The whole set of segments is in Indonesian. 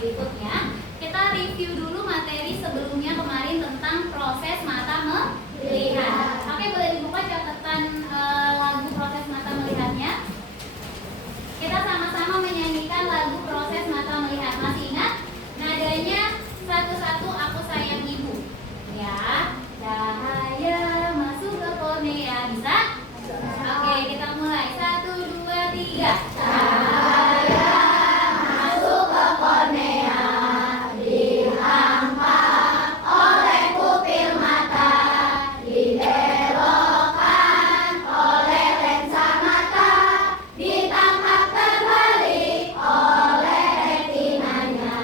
berikutnya. Kita review dulu materi sebelumnya kemarin tentang proses mata melihat. Oke, boleh dibuka catatan lagu proses mata melihatnya. Kita sama-sama menyanyikan lagu proses mata melihat. Masih ingat? Nadanya satu-satu, aku sayang ibu. Ya, cahaya masuk ke kornea. Bisa? Oke, kita mulai. 1, 2, 3. Cahaya masuk ke kornea, dihampas oleh pupil mata, dibelokkan oleh lensa mata, ditangkap terbalik oleh retinanya.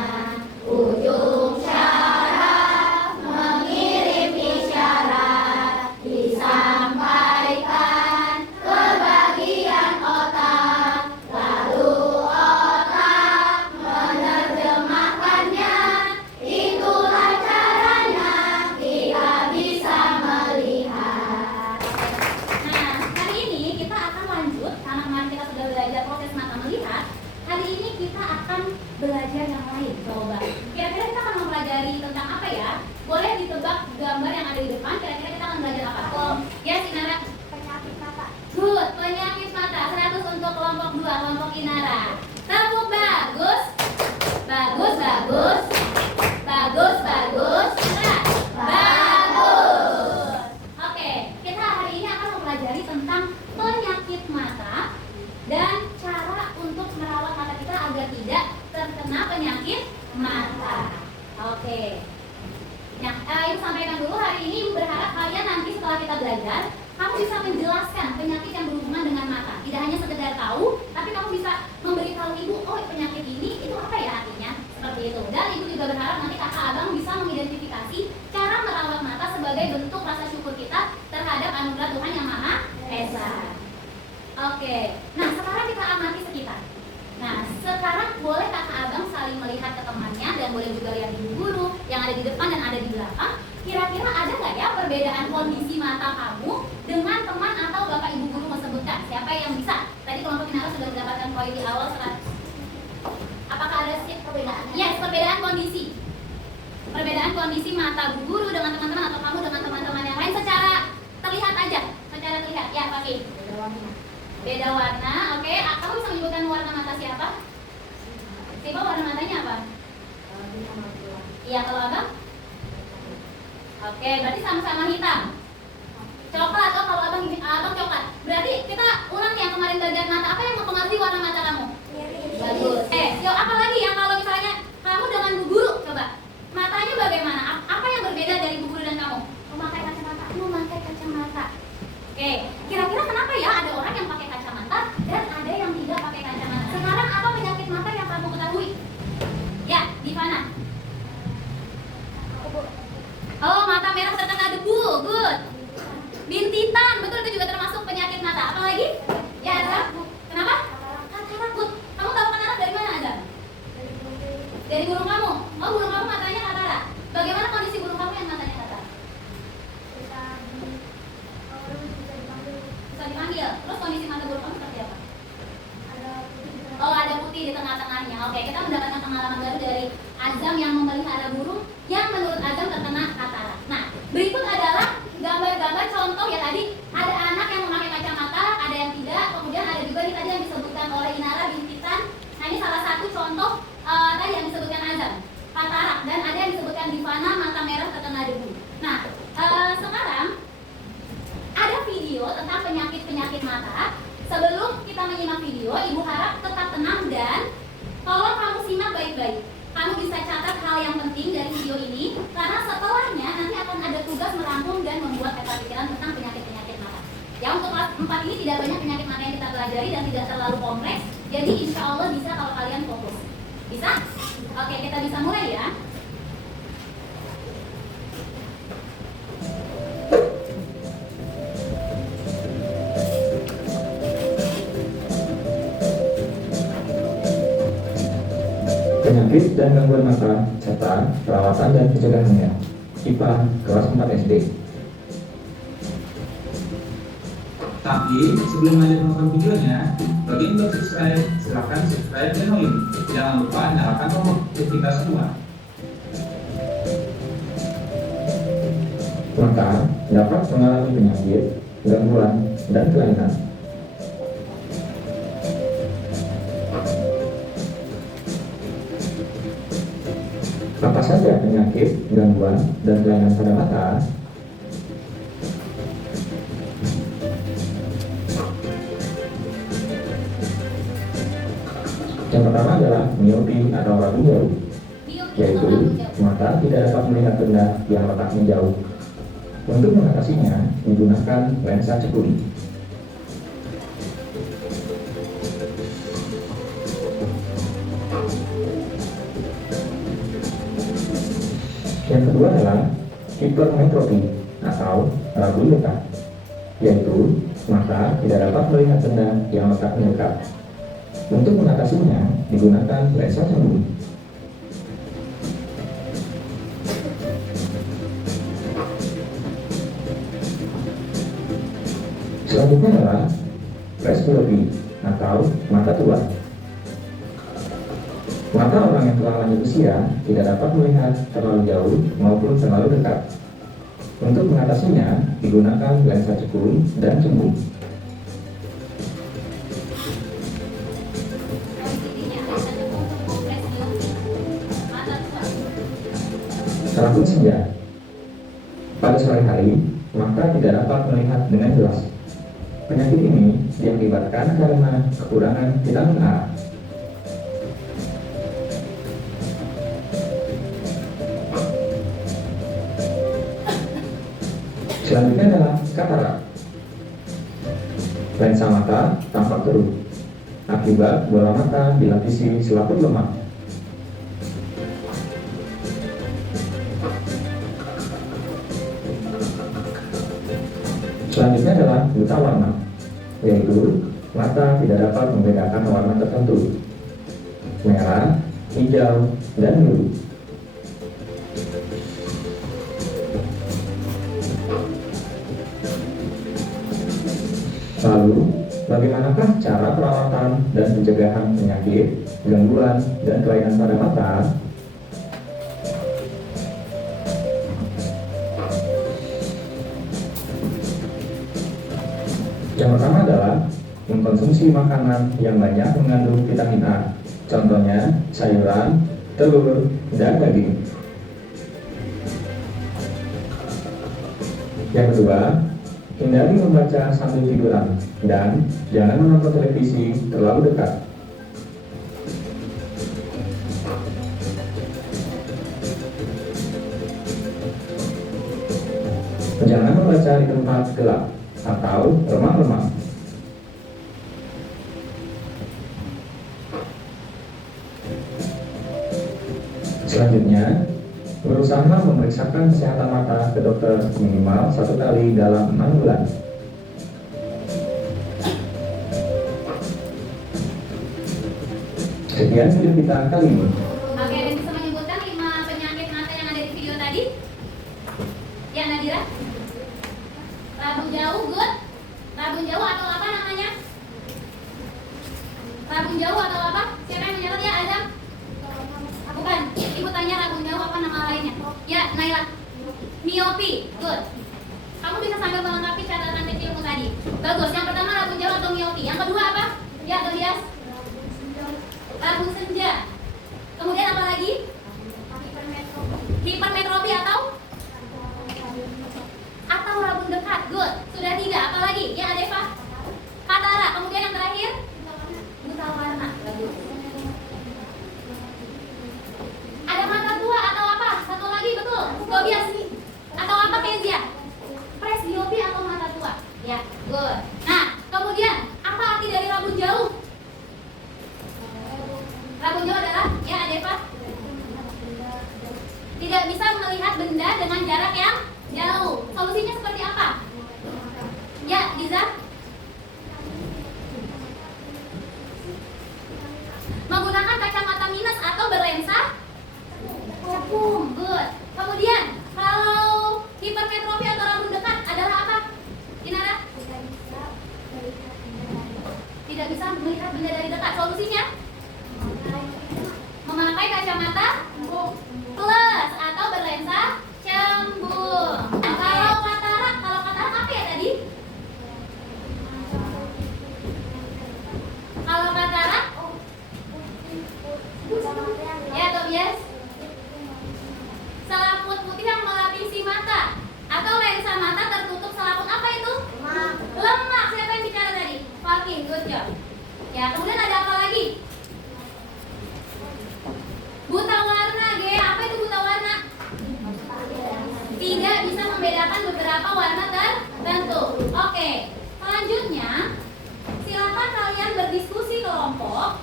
Ujung syaraf mengirim isyarat, disampaikan ke bagian otak, lalu otak menerjemahkannya. Itulah caranya kita bisa melihat. Nah, hari ini kita akan lanjut, karena kemarin kita sudah belajar proses mata melihat. Hari ini kita akan belajar yang lain. Coba, kira-kira kita akan mempelajari tentang apa ya? Boleh ditebak gambar yang ada di depan. Kira-kira kita akan belajar apa? Ya, Sinara. Penyakit mata. Good, penyakit mata. 100 untuk kelompok 2, kelompok Inara. Tepuk bagus. Bagus, bagus. Bagus, bagus. Inara. Bagus. Oke, kita hari ini akan mempelajari tentang penyakit mata dan cara untuk merawat mata kita agar tidak terkena penyakit mata. Oke. Nah, Ibu sampaikan dulu, hari ini Ibu berharap kalian nanti setelah kita belajar, kamu bisa menjelaskan penyakit yang berhubungan dengan mata. Tidak hanya sekedar tahu, tapi kamu bisa memberitahu Ibu, oh penyakit ini itu apa ya artinya, seperti itu. Dan Ibu juga berharap nanti kakak abang bisa mengidentifikasi cara merawat mata sebagai bentuk rasa syukur kita terhadap anugerah Tuhan yang Maha Esa. Oke, nah sekarang kita amati sekitar. Nah, sekarang boleh kakak abang saling melihat ke temannya dan boleh juga lihat ibu guru yang ada di depan dan ada di belakang. Kira-kira ada nggak ya perbedaan kondisi mata kamu dengan teman atau bapak ibu guru sebutkan? Siapa yang bisa? Tadi kelompok Inara sudah mendapatkan poin di awal 100. Apakah ada perbedaan? Yes, perbedaan kondisi. Perbedaan kondisi mata bu guru dengan teman-teman atau kamu dengan teman-teman yang lain secara terlihat aja. Secara terlihat, ya Pak. Beda warna, oke. Kamu bisa menyebutkan warna mata siapa? Siapa warna matanya apa? Iya, kalau abang? Oke, berarti sama-sama hitam. Coklat, oh kalau abang coklat. Berarti kita ulang yang kemarin belajar mata. Apa yang mempengaruhi warna mata kamu? Bagus. Yuk, apa lagi yang kalau misalnya kamu dengan bu guru, coba. Matanya bagaimana? Apa yang berbeda dari bu guru dan kamu? Memakai kacamata. Memakai kacamata. Oke, kira-kira kenapa ya ada orang yang pakai kacamata dan ada yang tidak pakai kacamata? Sekarang apa penyakit mata yang kamu ketahui? Ya, Divana. Oh, mata merah terkena debu, good. Bintitan, betul, itu juga termasuk penyakit mata. Apa lagi? Ya, ada. Kenapa? Katarak, good. Kamu tahu katarak dari mana, Azam? Dari burung kamu. Oh, burung kamu matanya katarak. Bagaimana kondisi burung kamu yang matanya katarak? Bisa dipanggil. Terus kondisi mata burung kamu seperti apa? Oh, ada putih di tengah-tengahnya. Oke, kita mendapatkan pengalaman baru dari Azam yang memelihara burung yang menurut Azam terkena katarak. Nah, berikut adalah gambar-gambar contoh ya tadi. Ada anak yang memakai kacamata, ada yang tidak. Kemudian ada juga nih tadi yang disebutkan oleh Inara bintitan. Nah, ini salah satu contoh tadi yang disebutkan Azam, katarak. Dan ada yang disebutkan Divana, mata merah terkena debu. Nah, sekarang ada video tentang penyakit-penyakit mata. Sebelum kita menyimak video, Ibu harap tetap tenang dan tolong kamu simak baik-baik. Kamu bisa catat hal yang penting dari video ini, karena setelahnya nanti akan ada tugas merangkum dan membuat peta pikiran tentang penyakit-penyakit mata. Ya, untuk kelas 4 ini tidak banyak penyakit mata yang kita pelajari dan tidak terlalu kompleks. Jadi insya Allah bisa kalau kalian fokus. Bisa? Oke, kita bisa mulai ya. Penyakit dan gangguan mata, serta perawatan dan pencegahannya. IPA kelas 4 SD. Tapi sebelum lanjut menonton videonya, bagi yang belum subscribe, silahkan subscribe channel ini. Jangan lupa nyalakan tombol prinsip kita semua. Mata dapat mengalami penyakit, gangguan, dan kelainan. Apa saja penyakit, gangguan, dan kelainan pada mata? Yang pertama adalah miopi atau rabun jauh, Miopi yaitu atau rabun jauh. mata tidak dapat melihat benda yang letaknya jauh. Untuk mengatasinya digunakan lensa cekung. Yang kedua adalah hipermetropi atau rabun dekat, yaitu mata tidak dapat melihat benda yang letaknya dekat. Untuk mengatasinya digunakan lensa cembung. Selanjutnya adalah presbiopi atau mata tua. Mata orang yang telah lanjut usia tidak dapat melihat terlalu jauh maupun terlalu dekat. Untuk mengatasinya digunakan lensa cekung dan cembung. Rabun senja. Pada sore hari, mata tidak dapat melihat dengan jelas. Penyakit ini diakibatkan karena kekurangan vitamin A. Selanjutnya adalah katarak. Lensa mata tampak keruh akibat bola mata dilapisi selaput lemak. Selanjutnya adalah buta warna, yaitu mata tidak dapat membedakan warna tertentu, merah, hijau, dan biru. Lalu, bagaimanakah cara perawatan dan pencegahan penyakit, gangguan, dan kelainan pada mata? Yang pertama adalah mengkonsumsi makanan yang banyak mengandung vitamin A, contohnya sayuran, telur, dan daging. Yang kedua, hindari membaca sambil tiduran dan jangan menonton televisi terlalu dekat. Jangan membaca di tempat gelap atau remang-remang. Selanjutnya, berusaha memeriksakan kesehatan mata ke dokter minimal 1 kali dalam 6 bulan. Sekian video kita kali ini. Oke, dan bisa menyebutkan 5 penyakit mata yang ada di video tadi? Ya, Nadira? Rabun jauh, good. Rabun jauh atau apa namanya? Rabun jauh atau apa? Siapa yang menjawab ya, Adam? Bukan, ibu tanya rabun jauh apa nama lainnya? Ya, Naila. Miopi, good. Kamu bisa sambil melengkapi catatan kecilmu tadi. Bagus, yang pertama rabun jauh atau miopi. Yang kedua apa? Ya, Elias. Rabun senja. Kemudian apa lagi? Hipermetropi atau rabun dekat. Good. Sudah 3. Apa lagi? Ya, Adeva. Katarak. Kemudian yang terakhir? Buta warna. Bagus. Ada mata tua atau apa? Satu lagi, betul. Fobias. Atau apa, Kezia? Presbiopi atau mata tua? Ya, good. Nah, kemudian apa arti dari rabun jauh? Rabun jauh adalah, ya Adeva, tidak bisa melihat benda dengan jarak yang jauh. Solusinya seperti apa? Ya, Liza? Menggunakan kacamata minus atau berlensa cekung. Good. Kemudian, kalau hipermetropi atau rabun dekat adalah apa? Inara? Tidak bisa melihat benda dari dekat. Solusinya? Memakai kacamata berkacamata plus atau berlensa cembung. Nah, kalau katarak apa ya tadi? Kalau katarak ya Tobias, selaput putih yang melapisi mata atau lensa mata tertutup selaput apa itu? Lemak. Siapa yang bicara tadi? Falkin, good job. Ya, kemudian ada apa lagi? Buta warna, G. Apa itu buta warna? Tidak bisa membedakan beberapa warna tertentu. Oke, selanjutnya silakan kalian berdiskusi kelompok.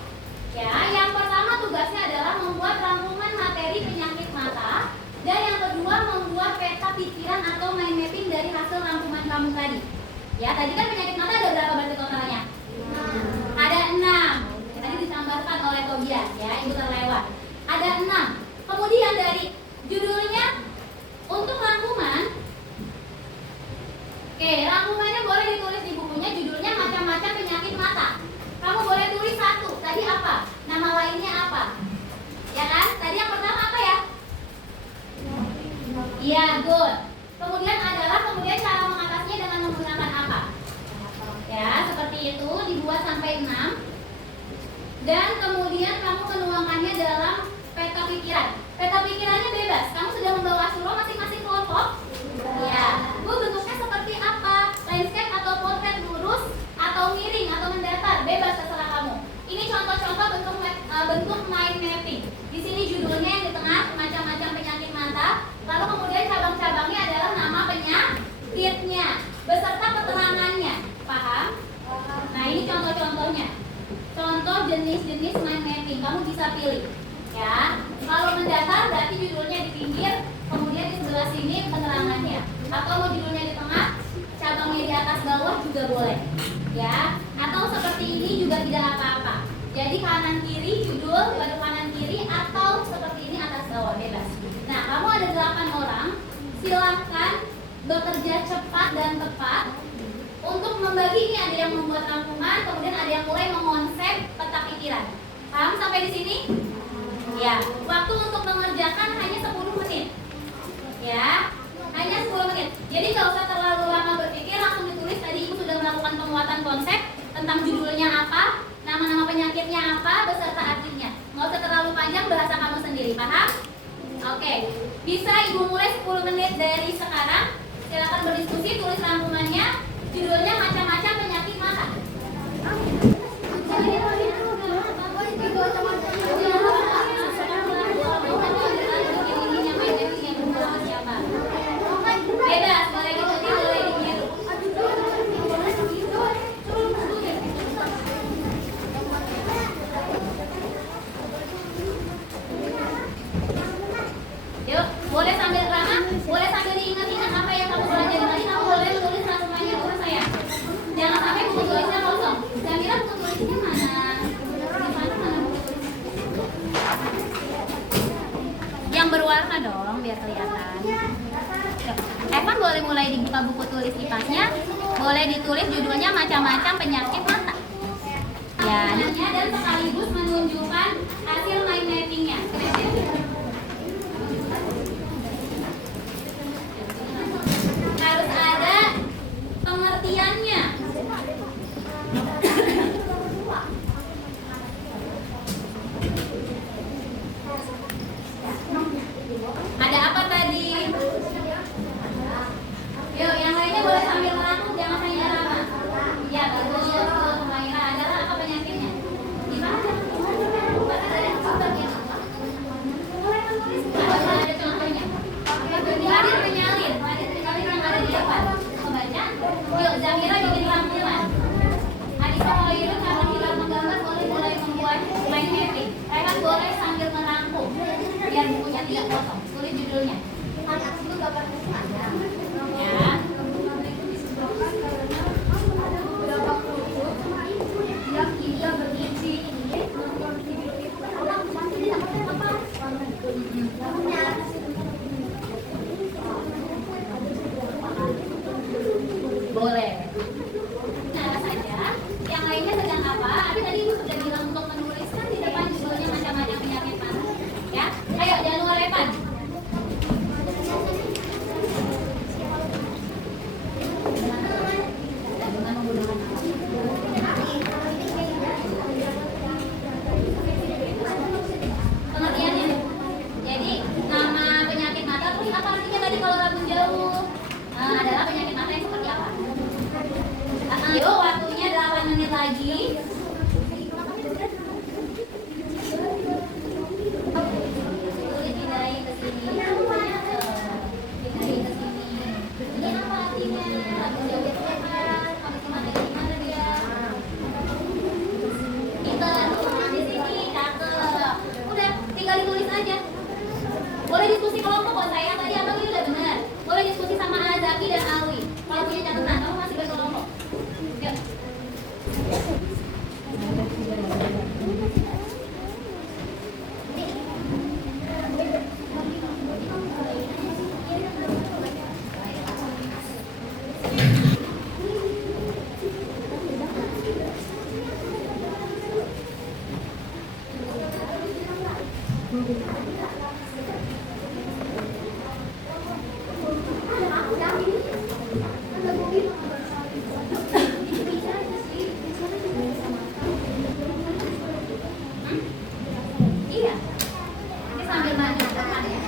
Ya, yang pertama tugasnya adalah membuat rangkuman materi penyakit mata, dan yang kedua membuat peta pikiran atau mind mapping dari hasil rangkuman kamu tadi. Ya, tadi kan penyakit mata ada berapa berarti totalnya? Ada 6. Tadi ditambahkan oleh Tobias, ya, ibu terlewat. Ada 6. Kemudian dari judulnya untuk rangkuman, oke, rangkumannya boleh ditulis di bukunya, judulnya macam-macam penyakit mata. Kamu boleh tulis satu. Tadi apa? Nama lainnya apa? Ya kan? Tadi yang pertama apa ya? Iya, good. Kemudian cara mengatasinya dengan menggunakan apa? Ya, seperti itu, dibuat sampai 6. Dan kemudian kamu menuangkannya dalam peta pikiran. Peta pikirannya bebas. Kamu sudah membawa suruh masing-masing kelompok? Ya. Bu, bentuknya seperti apa? Landscape atau portrait, lurus atau miring atau mendatar? Bebas, terserah kamu. Ini contoh-contoh bentuk mind mapping. Di sini judulnya yang di tengah macam-macam penyakit mata. Lalu kemudian cabang-cabangnya adalah nama penyakitnya beserta keterangannya. Paham? Nah, ini contoh-contohnya. Contoh jenis-jenis mind mapping. Kamu bisa pilih. Ya. Kalau mendatar berarti judulnya di pinggir, kemudian di sebelah sini keterangannya. Atau mau judulnya di tengah, cabangnya di atas bawah juga boleh. Ya. Atau seperti ini juga tidak apa-apa. Jadi kanan kiri judul, baru kanan kiri, atau seperti ini atas bawah, bebas. Nah, kamu ada 8 orang, silahkan bekerja cepat dan tepat untuk membagi. Ini ada yang membuat rangkuman, kemudian ada yang mulai mengonsep peta pikiran. Paham sampai di sini? Ya, waktu untuk mengerjakan hanya 10 menit. Ya, hanya 10 menit. Jadi nggak usah terlalu lama berpikir, langsung ditulis. Tadi ibu sudah melakukan penguatan konsep tentang judulnya apa, nama-nama penyakitnya apa, beserta artinya. Nggak usah terlalu panjang, bahasa kamu sendiri. Paham? Oke, bisa ibu mulai 10 menit dari sekarang. Silakan berdiskusi, tulis rangkumannya. Judulnya macam-macam penyakit mata. Bebas, boleh diputih, boleh dibiru. Yuk, boleh sambil drama, boleh sambil diingat-ingat apa yang kamu pelajari tadi. Kamu boleh tulis rangkumannya dulu saya. Jangan sampai buku tulisnya kosong. Jamila, buku tulisnya mana? Mana buku tulisnya? Yang berwarna dong, biar kelihatan. Evan boleh mulai dibuka buku tulis IPAS-nya. Boleh ditulis judulnya macam-macam penyakit mata. Ya, dan sekaligus menunjukkan hasil mind mapping-nya. Harus ada pengertiannya. Ada apa tadi? Yuk, yang lainnya boleh sambil merangkum, jangan hanya lama. Ya, bagus. Maira, adalah apa penyakitnya? Di mana? Ada contohnya. Ada contohnya. Hadir penyalin yang ada di depan. Membaca. Yuk, Zamira bikin rangkuman. Adisa Hoirun kalau hilang menggambar boleh mulai membuat mind mapping. Rehan boleh sambil merangkum biar bukunya tidak kosong. Tulis judulnya. Ya. Boleh. Nah, saja. Yang lainnya sedang apa? Tadi ibu sudah bilang untuk menuliskan di depan judulnya macam-macam penyakit mata. Ya. diskusi kelompok kok sayang. Tadi abang ini udah benar. Boleh diskusi sama Azaki dan Alwi. Kalau punya catatan, kamu masih berkelompok. Yuk. Iya. Ini sambil maju depan ya.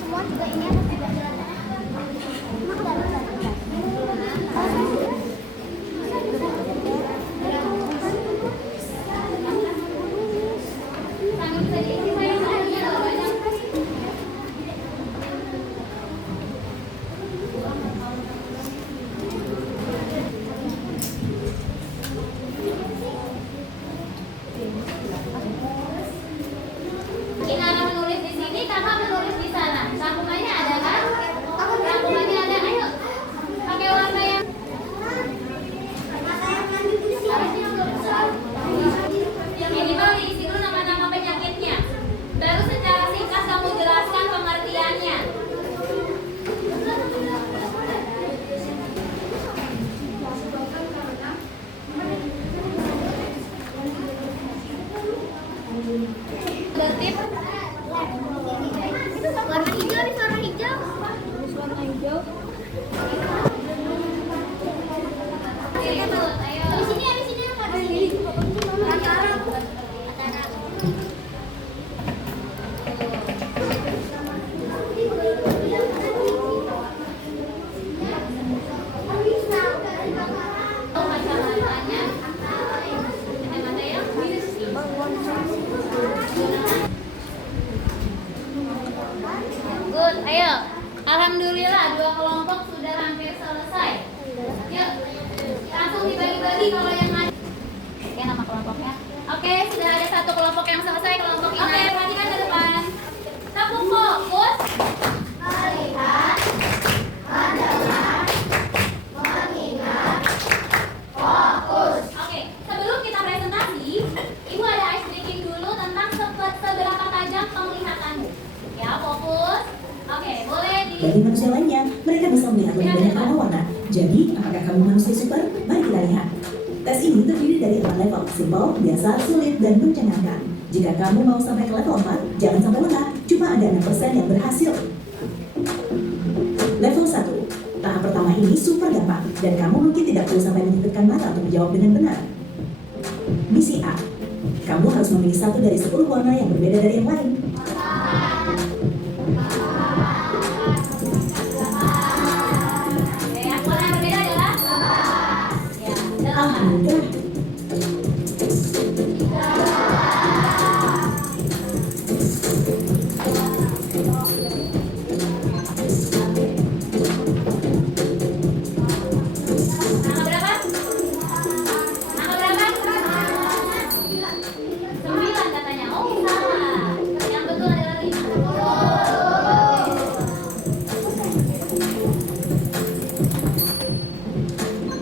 Semua juga ini ada tidak jalan. Sambil bisa diisi sayang, airnya ada banyak. Inara menulis di sini, kakak menulis di sana. Rangkumannya ada kan? Rangkumannya ada. Ayo, pakai warna yang minimal diisi dulu nama-nama penyakitnya. Baru secara singkat kamu jelaskan pengertiannya. Tertib. Warna hijau nih, warna hijau. Warna hijau. Ayo, ayo. Di sini warna hijau. Antara. Oh, masalahnya. Ada yang good, ayo. Alhamdulillah, 2 kelompok sudah hampir selesai. Yuk, langsung dibagi-bagi kalau yang ada. Oke, nama kelompoknya. Oke, sudah ada 1 kelompok yang selesai, kelompok ini. Oke, perhatikan ke depan. Tepuk fokus. Melihat, mendengar, mengingat, fokus. Oke, sebelum kita presentasi, Ibu ada ice breaking dulu tentang seberapa tajam penglihatanmu. Ya, fokus. Oke, boleh di Bagi manusia lainnya, mereka bisa melihat lebih banyak warna-warna. Jadi, apakah kamu manusia super? Mari kita lihat. Tes ini terdiri dari 4 level, simpel, biasa, sulit, dan mencengangkan. Jika kamu mau sampai ke level 4, jangan sampai lengah, cuma ada 6% yang berhasil. Level 1. Tahap pertama ini super gampang, dan kamu mungkin tidak perlu sampai menyipitkan mata untuk menjawab dengan benar. Misi A. Kamu harus memilih 1 dari 10 warna yang berbeda dari yang lain. Oke, yang warna yang berbeda adalah ya, Ah, 8. mudah. Angka berapa? Angka berapa? 9 katanya. Oh, salah. Yang betul adalah 5.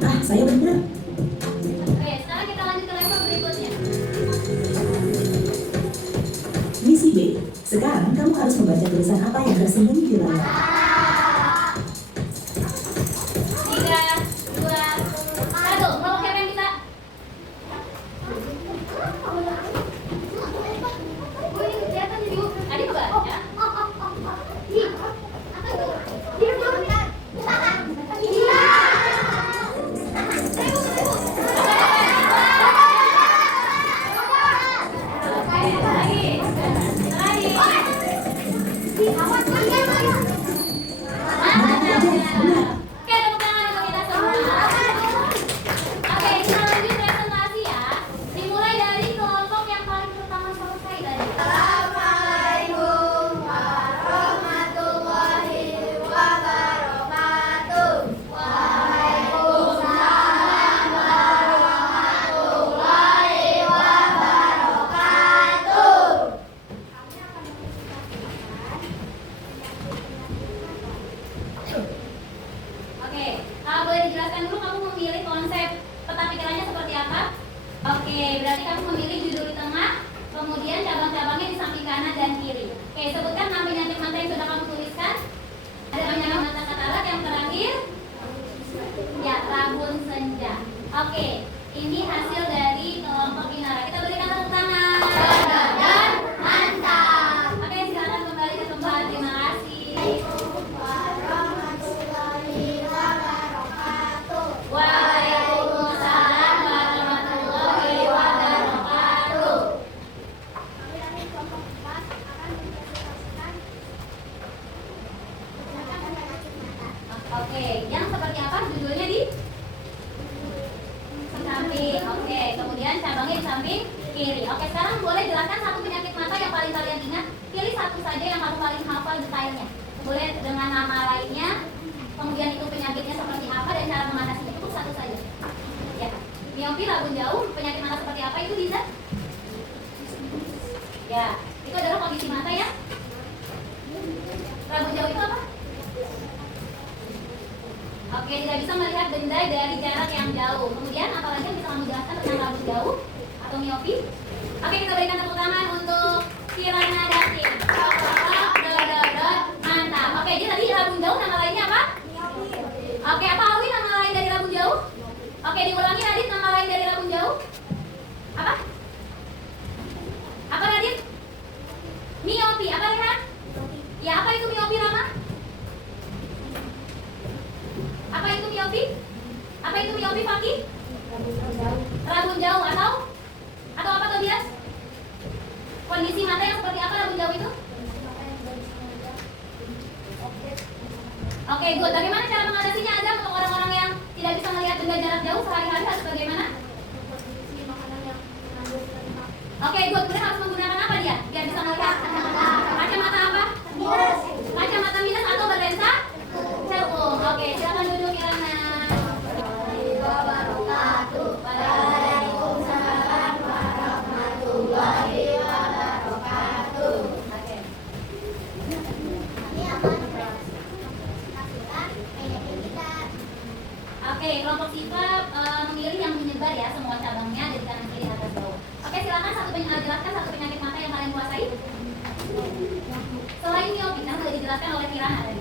Ah, saya benar. Oke, sekarang kita lanjut ke level berikutnya. Misi B. Sekarang kamu harus membaca tulisan apa yang tersembunyi di layar. 3, 2, 1. Kelompok siapa yang bisa? Oh, ini kelihatan jadi adik kebaca. Dia belum lihat. Oke, boleh dijelaskan dulu kamu memilih konsep peta pikirannya seperti apa? Oke, berarti kamu memilih judul di tengah, kemudian cabang-cabangnya di samping kanan dan kiri. Oke, sebutkan 6 penyakit mata yang sudah kamu tuliskan. Ada penyakit mata katarak yang terakhir. Ya, rabun senja. Oke, ini hasil dari kelompok Inara. Kita berikan tepuk tangan. Dan mantap. Oke, silakan kembali ke tempat. Terima kasih. Warahmatullahi wabarakatuh. Waalaikumsalam warahmatullahi wabarakatuh. Kami dari kelompok 4 akan mempresentasikan penyakit mata. Oke, yang seperti apa judulnya di samping. Oke, kemudian cabangnya di samping kiri. Oke, sekarang boleh jelaskan satu penyakit mata yang paling kalian ingat. Pilih satu saja yang kamu paling hafal detailnya. Boleh dengan nama lainnya, kemudian itu penyakitnya seperti apa dan cara mengatasinya. Itu satu saja. Ya, miopi, rabun jauh, penyakit mata seperti apa itu Liza? Ya, itu adalah kondisi mata ya. Rabun jauh itu apa? Oke, tidak bisa melihat benda dari jarak yang jauh. Kemudian apa lagi yang bisa kamu jelaskan tentang rabun jauh atau miopi? Oke, kita berikan tepuk tangan untuk Kirana Datin. Mantap. Oke, jadi tadi rabun jauh nama lainnya apa? Oke, apa Awi nama lain dari rabun jauh? Oke, diulangi Radit, nama lain dari rabun jauh? Apa? Apa Radit? Miopi. Apa Rehan? Ya, apa itu miopi Rama? Apa itu miopi? Apa itu miopi Fakih? Rabun jauh atau apa Tobias? Kondisi mata yang seperti apa rabun jauh itu? Oke, good. Bagaimana cara mengatasinya Azam untuk orang-orang yang tidak bisa melihat benda jarak jauh sehari-hari harus bagaimana? Oke, good. Kemudian harus menggunakan apa dia? Biar bisa melihat. Kacamata apa? Kacamata minus atau berlensa? Cerung. Oke, silakan duduk Kirana. Waalaikumsalam warahmatullahi wabarakatuh. Oke. Kami akan mempresentasikan penyakit kita. Oke, kelompok sifat memilih yang menyebar ya semua cabangnya dari kanan kiri atas bawah. Oke, silakan jelaskan satu penyakit mata yang kalian kuasai. Selain miopi, kan sudah dijelaskan oleh Kirana tadi.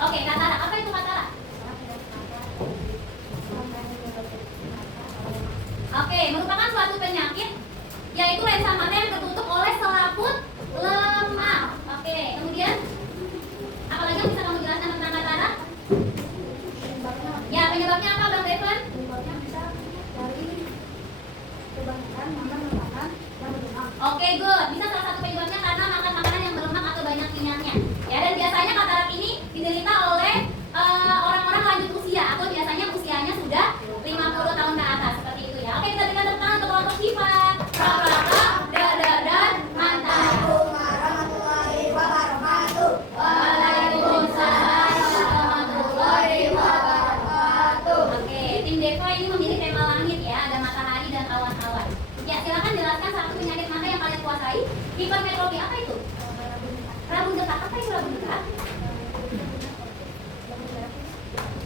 Oke, katarak. Apa itu katarak? Oke, merupakan suatu penyakit yaitu lensa mata yang tertutup oleh selaput lemak. Oke, kemudian apa lagi yang bisa kamu jelaskan tentang katarak? Ya, penyebabnya apa Bang Devon? Penyebabnya bisa dari kebanyakan makan makanan yang berlemak. Oke, good. Bisa salah satu penyebabnya karena makan makanan yang berlemak atau banyak minyaknya. Ya, dan biasanya katarak ini diderita oleh orang-orang lanjut usia atau biasanya usianya sudah 50 tahun ke atas seperti itu ya. Oke, kita berikan tepuk tangan untuk kelompok sifat. Dan mantap. Warahmatullahi wabarakatuh. Waalaikumsalam warahmatullahi wabarakatuh. Oke, tim Devo ini memilih tema langit ya, ada matahari dan awan-awan. Ya, silakan jelaskan satu penyakit mata yang kalian kuasai. Hipermetropi apa itu? Rabun dekat. Apa itu rabun dekat?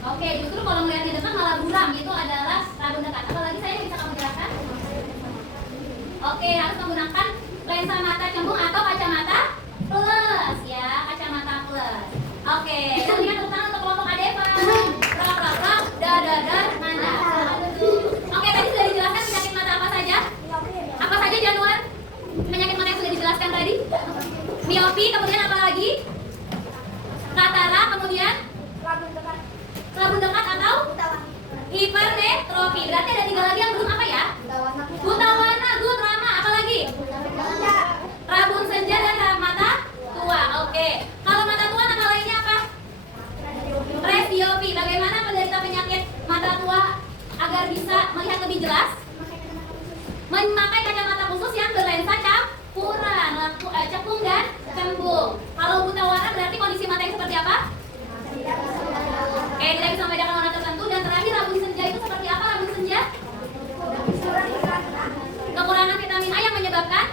Oke, justru kalau melihat di depan malah buram, itu adalah rabun dekat. Apalagi saya bisa kamu jelaskan? Oke, harus menggunakan lensa mata cembung atau kacamata plus ya, kacamata plus. Oke, kita berikan tepuk tangan untuk kelompok Adeva. Dan mantap. Oke, tadi sudah dijelaskan penyakit mata apa saja? Apa saja Januar? Penyakit mata yang sudah dijelaskan tadi? Miopi, kemudian apa lagi? Katarak, kemudian rabun dekat atau hipermetropi. Berarti ada 3 lagi yang belum apa ya? Buta warna, good, Rama. Apa lagi? Rabun senja dan mata tua. Oke. Kalau mata tua nama lainnya apa? Presbiopi. Bagaimana penderita penyakit mata tua agar bisa melihat lebih jelas? Memakai kacamata khusus yang berlensa campuran, cekung dan cembung. Kalau buta warna berarti kondisi mata yang seperti apa? Tidak bisa membedakan warna tertentu. Dan terakhir rabun senja itu seperti apa rabun senja? Kekurangan vitamin A yang menyebabkan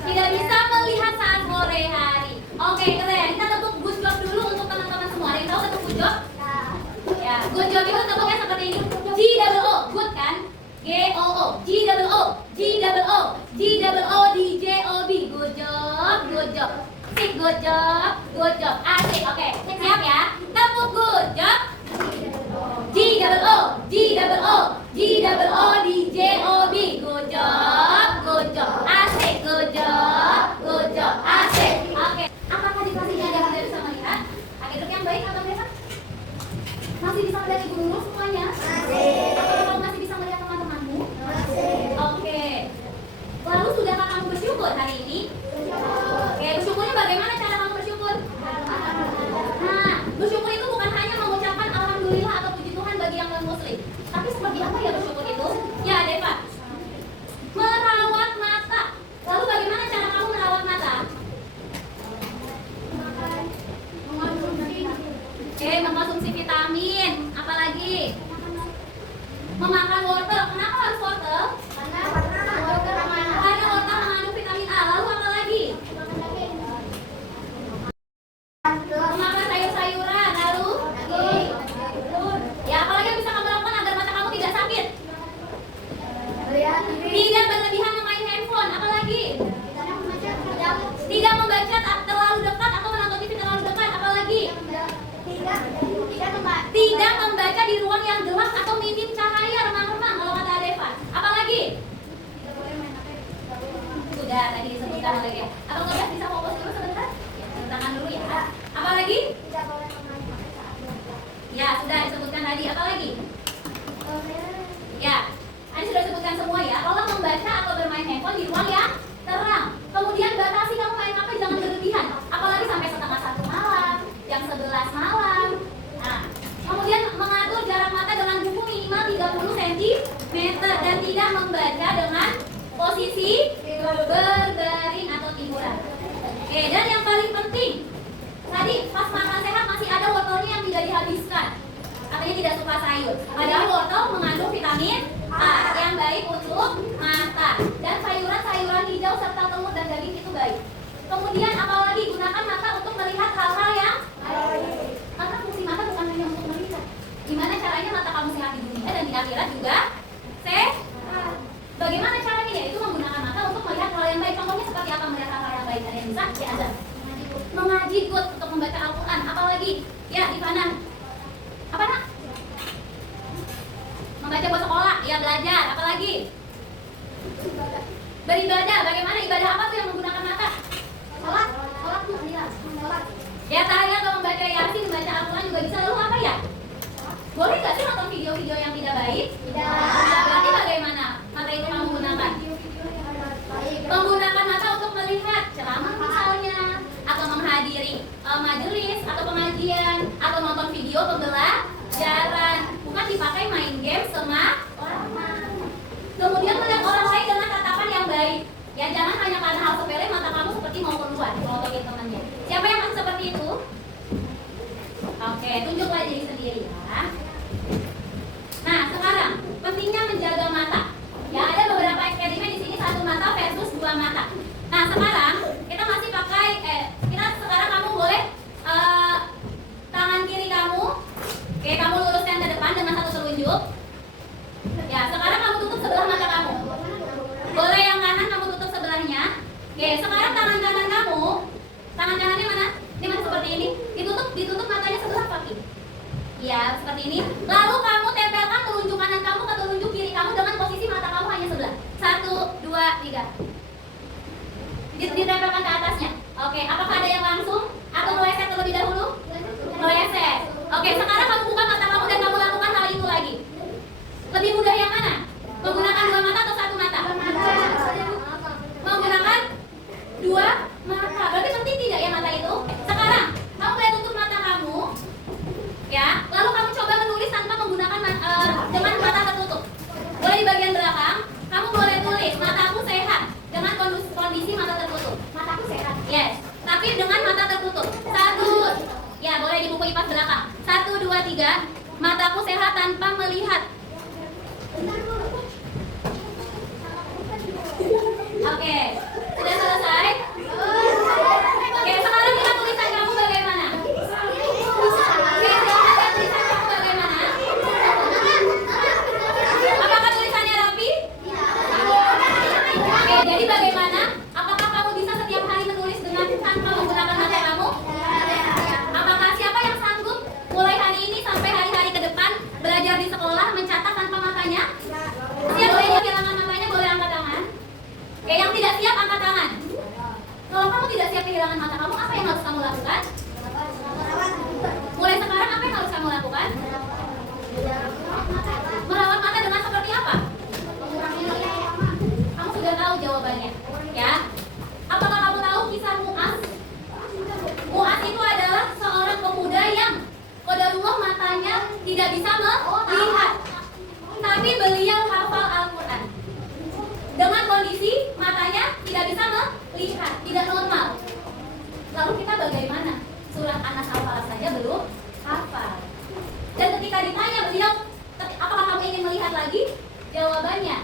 tidak bisa melihat saat sore hari. Oke, keren. Kita tepuk good job dulu untuk teman-teman semua. Ada yang tahu tepuk good job? Good job itu tepuknya seperti ini. G double O, good kan? G O O, G double O, G double O, G double O D J O B. Good job, good job. Sip, good job, good job. Asik, oke. Siap ya? Tepuk good job. G double O, G double O, G double O D J O B. Good job, good job. Asik, good job, good job. Asik. Oke. Apakah di kelas ini ada yang tidak bisa melihat? Agak duduk yang baik atau bagaimana? Masih bisa melihat ibu guru semuanya? Masih. Apakah kamu masih bisa melihat teman-temanmu? Masih. Oke. Lalu sudahkah kamu bersyukur hari ini? Oke, bersyukurnya bagaimana cara kamu bersyukur? Nah, bersyukur itu bukan hanya mengucapkan alhamdulillah atau puji Tuhan bagi yang non-muslim. Tapi seperti apa ya bersyukur itu? Ya, Deva. Merawat mata. Lalu bagaimana cara kamu merawat mata? Oke, mengkonsumsi vitamin. Apalagi? Memakan wortel. Kenapa harus wortel? Karena wortel mengandung vitamin A. Lalu apa lagi? Memakan sayur-sayuran. Lalu? Ya, apalagi yang bisa kamu lakukan agar mata kamu tidak sakit? Tidak berlebihan memain handphone. Apalagi? Tidak membaca terlalu dekat atau menonton TV terlalu dekat. Apalagi? Tidak membaca di ruang yang gelap atau minim cahaya remang-remang kalau kata Deva. Apalagi? Sudah tadi disebutkan lagi ya. Atau nggak bisa fokus dulu sebentar? Ya, tangan dulu ya. Apalagi? Ya, sudah disebutkan tadi. Apalagi? Ya, tadi sudah disebutkan semua ya. Kalau membaca atau bermain handphone di ruang yang terang. Kemudian batasi kamu main HP jangan berlebihan. Apalagi sampai setengah 1 malam, jam 11 malam. Nah, kemudian mengatur jarak mata dengan buku minimal 30 cm dan tidak membaca dengan posisi berbaring atau tiduran. Oke, dan yang paling penting, tadi pas makan sehat masih ada wortelnya yang tidak dihabiskan. Katanya tidak suka sayur. Padahal wortel mengandung vitamin A yang baik untuk mata. Dan sayuran-sayuran hijau serta telur dan daging itu baik. Kemudian apalagi gunakan mata untuk melihat hal-hal yang baik. Karena fungsi mata bukan hanya untuk melihat. Gimana caranya mata kamu sehat di dunia dan di akhirat juga sehat. Bagaimana caranya? Yaitu menggunakan mata untuk melihat hal yang baik. Contohnya seperti apa melihat hal yang baik? Ada yang bisa diajar. Mengaji good untuk membaca Al-Quran. Apalagi? Ya, di mana? Apa nak? Membaca buat sekolah, ya belajar. Apalagi? Beribadah. Bagaimana ibadah apa tuh yang menggunakan mata? Sholat. Sholat tuh sholat. Ya tahiyat atau membaca Yasin, membaca Al-Quran juga bisa. Lalu apa ya? Boleh nggak sih nonton video-video yang tidak baik? Tidak. Berarti bagaimana mata itu kamu gunakan? Menggunakan mata untuk melihat ceramah misalnya, atau menghadiri majelis atau pengajian, atau nonton video pembelajaran. Bukan dipakai main game sembarangan. Kemudian melihat orang lain dengan tatapan yang baik. Ya jangan hanya karena hal sepele mata kamu seperti mau keluar ngototin temannya. Siapa yang masih seperti itu? Oke, tunjuklah diri sendiri ya. Nah, sekarang pentingnya menjaga mata. Ya ada beberapa eksperimen di sini, 1 mata versus 2 mata. Nah, sekarang kita masih pakai sekarang kamu boleh tangan kiri kamu, oke, kamu luruskan ke depan dengan 1 telunjuk. Ya, sekarang kamu tutup sebelah mata kamu. Boleh yang kanan kamu tutup sebelahnya. Oke, sekarang tangan kanan kamu, tangan kanannya mana? Ini masih seperti ini. Ditutup matanya sebelah kaki. Ya, seperti ini. Lalu kamu tempelkan telunjuk kanan kamu ke telunjuk kiri kamu dengan posisi mata kamu hanya sebelah. 1, 2, 3. Ditempelkan ke atasnya. Oke, apakah ada yang langsung atau meleset terlebih dahulu? Meleset. Oke, sekarang kamu buka mata kamu dan kamu lakukan hal itu lagi. Lebih mudah yang mana? Menggunakan 2 mata atau 1 mata? Menggunakan 2 mata. Berarti penting tidak ya mata itu? Sekarang kamu boleh tutup mata kamu, ya. Lalu kamu coba menulis tanpa menggunakan dengan mata tertutup. Boleh di bagian belakang. Kamu boleh tulis mataku sehat dengan kondisi mata tertutup. Mataku sehat. Yes. Tapi dengan mata tertutup. 1. Ya, boleh di buku IPA belakang. 1, 2, 3. Mataku sehat tanpa melihat. Oke, sudah selesai? Oke, sekarang kita tulisan kamu bagaimana? Oke, silakan tulisan kamu bagaimana? ini sampai hari-hari ke depan belajar di sekolah mencatat tanpa matanya? Siap yang kehilangan matanya boleh angkat tangan. Oke, yang tidak siap angkat tangan. Kalau kamu tidak siap kehilangan mata kamu, apa yang harus kamu lakukan? Mulai sekarang apa yang harus kamu lakukan? Merawat mata dengan seperti apa? Kamu sudah tahu jawabannya, ya? Apakah kamu tahu kisah Mu'az? Mu'az itu adalah seorang pemuda yang qadarullah matanya tidak bisa melihat, tapi beliau hafal Al-Quran. Dengan kondisi matanya tidak bisa melihat, tidak normal. Lalu kita bagaimana? Surat An-Nas hafal saja belum hafal. Dan ketika ditanya beliau, apakah kamu ingin melihat lagi? Jawabannya,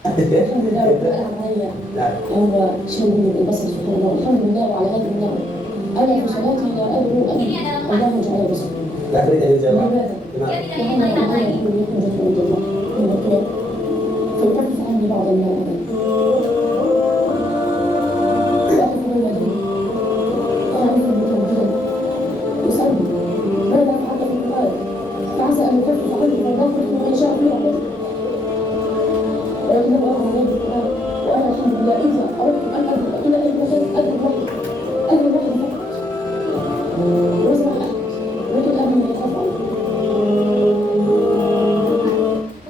الحمد لله رب العالمين وهو شهر من البصر سبحان الله الحمد لله وعلى هذه النعم على بصلاتي لا أدري اللهم جعل بصري Tak beri dari jawab. dia tidak ingin melihat lagi. فلتكف عني بعض النعم وأقف بين يديه أعرف متوجها يسألني ماذا فعلت في القرآن فعسى أن يخفف عني فالله ما يشاء في رحمته ولكنه أمر عليه القرآن وأنا الحمد لله إذا أردت أن أذهب إلى أي مكان أذهب وحدي فقط واسمع ولكن أبي من يخاف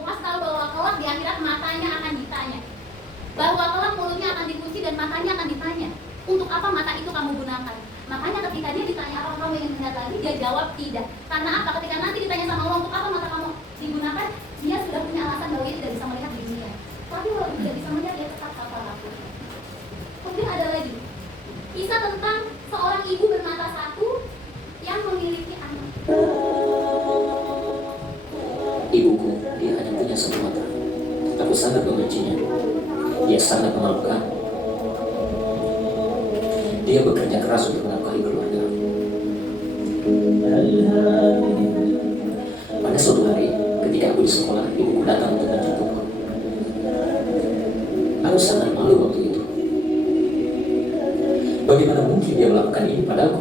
Mu'az tahu bahwa kelak di akhirat matanya akan ditanya, bahwa kelak mulutnya akan dikunci dan matanya akan ditanya. Untuk apa mata itu kamu gunakan? Makanya ketika dia ditanya apa kamu ingin melihat lagi, dia jawab tidak. Karena apa? Ketika nanti ditanya sama Allah untuk apa mata kamu digunakan, dia sudah punya alasan bahwa dia tidak bisa melihat di dunia. Tapi kalau tidak bisa melihat, dia tetap hafal Al-Quran. Kemudian ada lagi kisah tentang seorang ibu bermata satu yang memiliki anak. Ibuku, dia hanya punya satu mata. Aku sangat membencinya. Dia sangat memalukan. Dia bekerja keras untuk menafkahi keluarga. Pada suatu hari, ketika aku di sekolah, ibuku datang untuk menjemputku. Aku sangat malu waktu itu. Bagaimana mungkin dia melakukan ini padaku?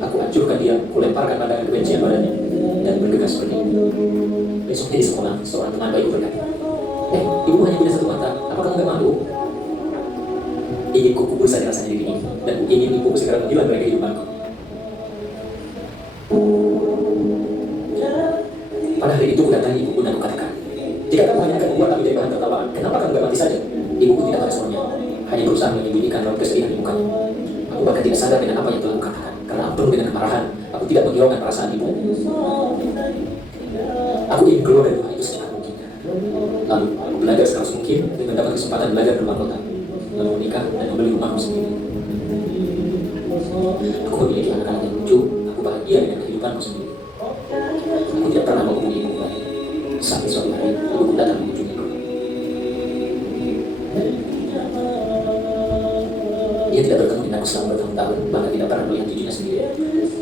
Aku hancurkan dia, kulemparkan pandangan kebencian padanya, dan bergegas pergi. Besoknya di sekolah, seorang teman baikku berkata, ibu hanya punya satu mata, apa kamu gak malu? Ingin ku kubur saja rasa diri ini, dan ingin ibuku segera menghilang dari kehidupanku. Pada hari itu kudatangi ibuku dan kukatakan, jika kamu hanya akan membuat aku jadi bahan tertawaan, kenapa kamu gak mati saja? Ibuku tidak meresponnya, hanya berusaha menyembunyikan raut kesedihan di mukanya. Aku bahkan tidak sadar dengan apa yang telah kukatakan, karena aku penuh dengan kemarahan. Aku tidak menghiraukan perasaan ibu. Aku ingin keluar dari rumah itu secepat mungkin. Lalu aku belajar sekeras mungkin dan mendapat kesempatan belajar di luar kota, lalu menikah dan membeli rumahku sendiri. Aku memiliki anak-anak yang lucu. Aku bahagia dengan kehidupanku sendiri. Aku tidak pernah menghubungi ibu lagi. Sampai suatu hari ibuku datang mengunjungiku. Dia tidak bertemu dengan aku selama bertahun-tahun, bahkan tidak pernah melihat cucunya sendiri.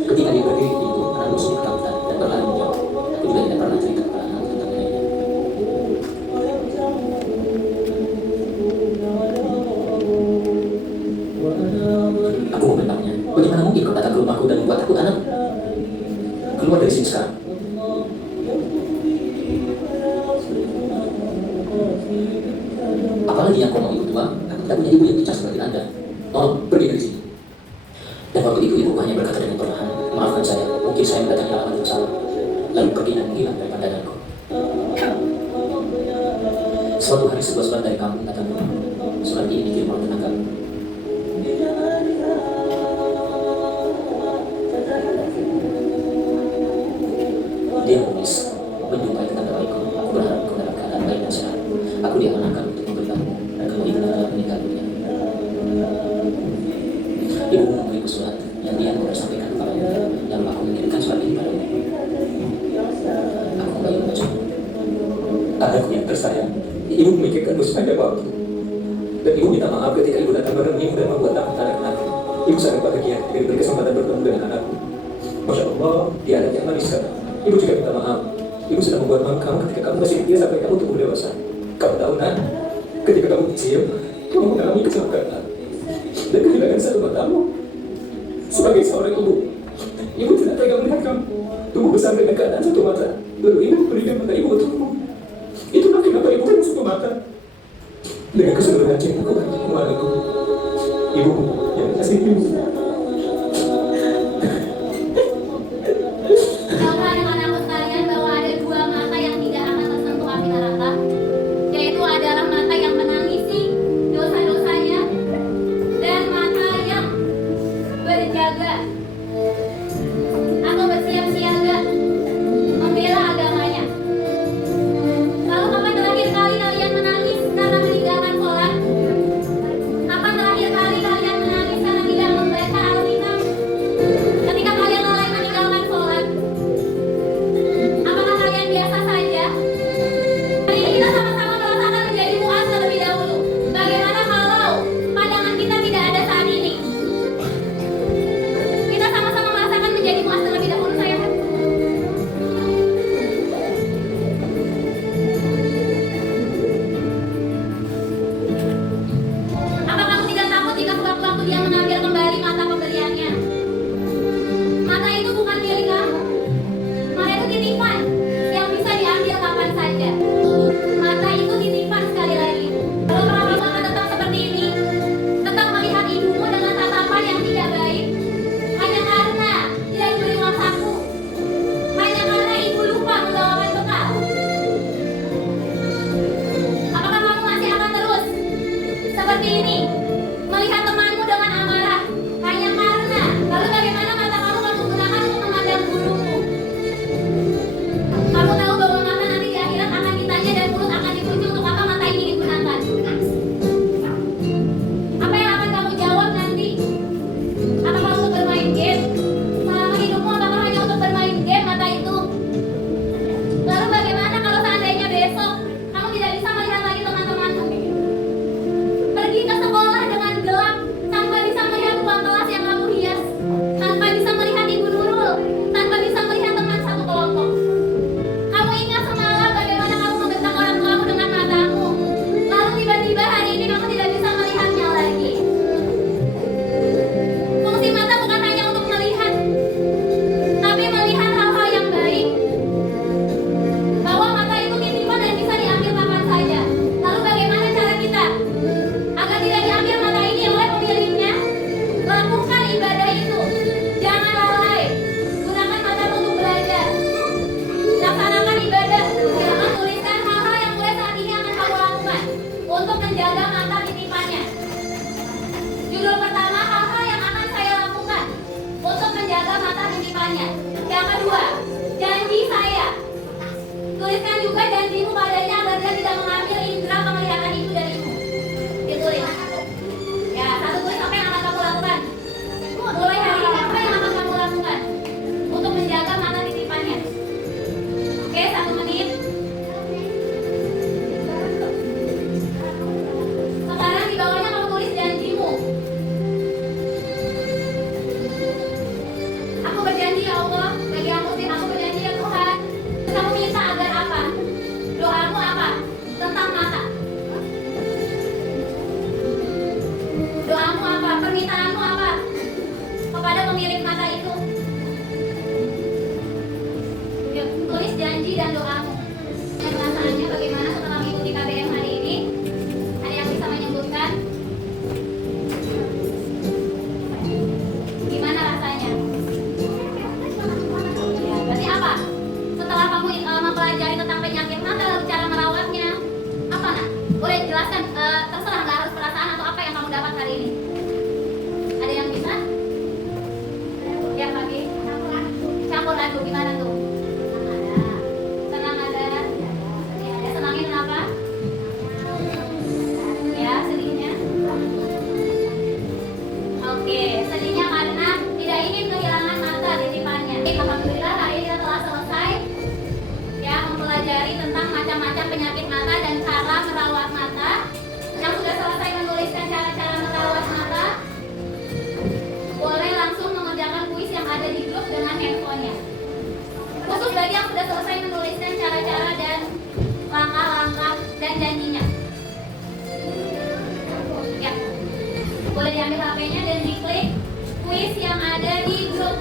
Ketika dia berdiri di pintu, menangis ketakutan dan berlari menjauh. Aku juga tidak pernah cerita kepada anak tentang dirinya. Aku membentaknya. Bagaimana mungkin kau datang ke rumahku dan membuat aku tanam? Keluar dari sini sekarang. Apalagi yang kau mau ibu tua? Aku tidak punya ibu yang bijak seperti Anda. Tolong pergi dari sini. Dan waktu itu ibu hanya berkata dengan perlahan, maafkan saya, mungkin saya mendatangi alamat yang salah. Lalu pergi dan menghilang dari pandanganku. Suatu hari sebuah surat dari kamu datang. Surat ini dikirim oleh tetanggaku. Dia menulis, menjumpai tetangga baikku. Aku berharap kau dalam keadaan baik dan sehat. Aku diamanahkan untuk memberitahu dan kamu ingin adalah meninggal dunia. Ibu memberiku surat yang dia mau sampaikan kepadamu. Lalu aku mengirimkan surat ini padamu. Aku kembali membaca. Anakku yang tersayang, ibu memikirkanmu sepanjang waktu. Dan ibu minta maaf ketika ibu datang menemuimu dan membuat takut anak-anakku. Ibu sangat bahagia dengan berkesempatan bertemu dengan anakku. Masya Allah, dia anak yang manis kata. Ibu juga minta maaf. Ibu sudah membuat malu kamu ketika kamu masih kecil sampai kamu tumbuh dewasa. Kamu tahu nak, ketika kamu kecil, kamu mengalami kecelakaan dan kehilangan satu matamu. Sebagai seorang ibu, Ibu tidak tega melihat kamu tumbuh besar dengan keadaan satu mata. Lalu ibu berikan mata ibu untukmu. Itulah kenapa ibu kan satu mata. Dengan keseluruhan cintaku untukmu, anakku. Ibu yang kasih ibu. Tahukah anak-anakku sekalian bahwa ada dua mata yang tidak akan tersentuh api neraka, yaitu adalah mata yang menangisi dosa-dosanya dan mata yang berjaga atau bersiap-siaga membela agamanya. Lalu kapan terakhir kali kalian menangis karena meninggalkan sholat? Kapan terakhir kali kalian menangis karena tidak membaca Alkitab? Ketika kalian lalai meninggalkan sholat, apakah kalian biasa saja? Hari ini kita sama-sama merasakan menjadi muas terlebih dahulu. Bagaimana kalau pandangan kita tidak ada saat ini? Kita sama-sama merasakan menjadi muas terlebih dahulu, sayang. Apa kamu tidak takut jika sewaktu-waktu dia mengambil kembali mata pemberiannya? Mata itu bukan milik kamu. Mata itu titipan yang bisa diambil kapan saja. Mata itu titipan sekali lagi. Kalau kamu akan tetap seperti ini, tetap melihat ibumu dengan tatapan yang tidak baik, hanya karena tidak diberi uang saku, hanya karena ibu lupa membawakan bekal. Apakah kamu masih akan terus seperti ini, melihat temanmu dengan amarah hanya karena? Lalu bagaimana mata kamu akan menggunakan untuk memandang gurumu? Kamu tahu bahwa mata nanti di akhirat akan ditanya dan mulut akan dikunci untuk apa mata ini digunakan. Apa yang akan kamu jawab nanti? Apakah untuk bermain game? Selama hidupmu apakah hanya untuk bermain game mata itu? Lalu bagaimana kalau seandainya besok kamu tidak bisa melihat lagi teman-temanmu? Pergi ke sekolah dengan gelap tanpa bisa melihat ruang kelas yang kamu hias, tanpa bisa melihat Ibu Nurul, tanpa bisa melihat teman satu kelompok. Kamu ingat semalam bagaimana kamu membentak orang tuamu dengan matamu, lalu tiba-tiba hari ini kamu tidak bisa melihatnya lagi. Fungsi mata bukan hanya untuk melihat, tapi melihat hal-hal yang baik. Bahwa mata itu titipan dan bisa diambil kapan saja. Lalu bagaimana cara kita agar tidak diambil mata ini oleh pemiliknya? Lakukan ibadah itu. Jangan lalai. Gunakan matamu untuk belajar. Laksanakan ibadah. Jangan tuliskan hal-hal yang mulai saat ini akan kamu lakukan untuk menjaga mata titipannya. Judul pertama, hal-hal yang akan saya lakukan untuk menjaga mata titipannya. Yang kedua, janji saya. Tuliskan juga janjimu padanya agar dia tidak mengambil indera penglihatan itu darimu. Ditulis. Ya, satu tulis apa yang akan kamu lakukan. Mulai hari ini apa yang akan kamu lakukan untuk menjaga mata titipannya. Oke, 1 menit. Sekarang di bawahnya kamu tulis janjimu. Aku berjanji ya Allah, bagi aku berjanji ya Tuhan. Kamu minta agar apa? Doamu apa? Tentang mata. Doamu apa? Permintaanmu apa? Kepada pemilik mata itu. Yuk, tulis janji dan doamu. Dan perasaannya bagaimana setelah mengikuti KBM hari ini? Ada yang bisa menyebutkan? Gimana rasanya? Ya, berarti apa? Setelah kamu mempelajari tentang penyakit mata lalu cara merawatnya, apa nak? Boleh jelaskan, terserah, nggak harus perasaan atau apa yang kamu dapat hari ini. Ada yang bisa? Ya lagi. Campur aduk gimana tuh? Senang ada. Ya, senangnya kenapa? Ya, sedihnya. Oke, sedihnya karena tidak ingin kehilangan mata titipannya. Alhamdulillah hari ini kita telah selesai ya mempelajari tentang macam-macam penyakit mata dan cara merawat mata. Yang sudah selesai menuliskan cara-cara merawat mata, boleh langsung mengerjakan kuis yang ada di grup dengan handphonenya. Khusus bagi yang sudah selesai menuliskan cara-cara dan langkah-langkah dan janjinya. Ya, boleh diambil HP-nya dan diklik kuis yang ada di grup.